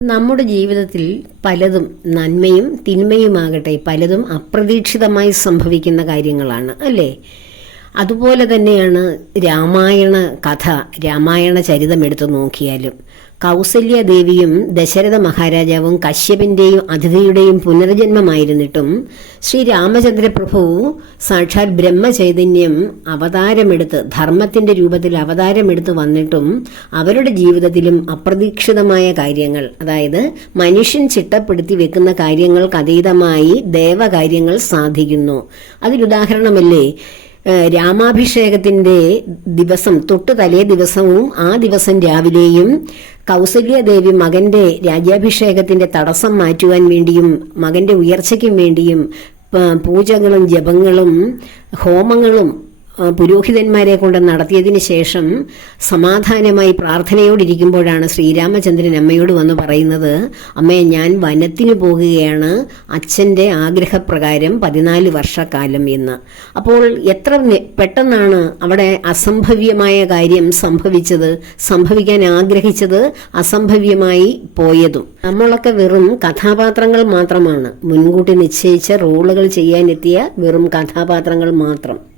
നമ്മുടെ ജീവിതത്തിൽ പലതും നന്മയും തിന്മയുമാകട്ടെ പലതും അപ്രതീക്ഷിതമായി സംഭവിക്കുന്ന കാര്യങ്ങളാണ് അല്ലേ? അതുപോലെ തന്നെയാണ് രാമായണ കഥ രാമായണ ചരിതം എടുത്തു നോക്കിയാലും. കൗസല്യ ദേവിയും ദശരഥ മഹാരാജാവും കശ്യപിന്റെയും അതിഥിയുടെയും പുനർജന്മമായിരുന്നിട്ടും ശ്രീ രാമചന്ദ്ര പ്രഭു സാക്ഷാൽ ബ്രഹ്മചൈതന്യം അവതാരമെടുത്ത് ധർമ്മത്തിന്റെ രൂപത്തിൽ അവതാരമെടുത്ത് വന്നിട്ടും അവരുടെ ജീവിതത്തിലും അപ്രതീക്ഷിതമായ കാര്യങ്ങൾ അതായത് മനുഷ്യൻ ചിട്ടപ്പെടുത്തി വെക്കുന്ന കാര്യങ്ങൾക്ക് അതീതമായി ദേവകാര്യങ്ങൾ സാധിക്കുന്നു. അതിലുദാഹരണമല്ലേ? ഏഹ് രാമാഭിഷേകത്തിന്റെ ദിവസം തൊട്ട് തലേ ദിവസവും ആ ദിവസം രാവിലെയും കൗസല്യദേവി മകന്റെ രാജ്യാഭിഷേകത്തിന്റെ തടസ്സം മാറ്റുവാൻ വേണ്ടിയും മകന്റെ ഉയർച്ചയ്ക്കും വേണ്ടിയും പൂജകളും ജപങ്ങളും ഹോമങ്ങളും പുരോഹിതന്മാരെ കൊണ്ട് നടത്തിയതിന് ശേഷം സമാധാനമായി പ്രാർത്ഥനയോടിരിക്കുമ്പോഴാണ് ശ്രീരാമചന്ദ്രൻ അമ്മയോട് വന്ന് പറയുന്നത് അമ്മയെ ഞാൻ വനത്തിന് പോകുകയാണ് അച്ഛന്റെ ആഗ്രഹപ്രകാരം പതിനാല് വർഷക്കാലം എന്ന്. അപ്പോൾ എത്ര പെട്ടെന്നാണ് അവിടെ അസംഭവ്യമായ കാര്യം സംഭവിച്ചത്? സംഭവിക്കാൻ ആഗ്രഹിച്ചത് അസംഭവ്യമായി പോയതും. നമ്മളൊക്കെ വെറും കഥാപാത്രങ്ങൾ മാത്രമാണ്. മുൻകൂട്ടി നിശ്ചയിച്ച റോളുകൾ ചെയ്യാനെത്തിയ വെറും കഥാപാത്രങ്ങൾ മാത്രം.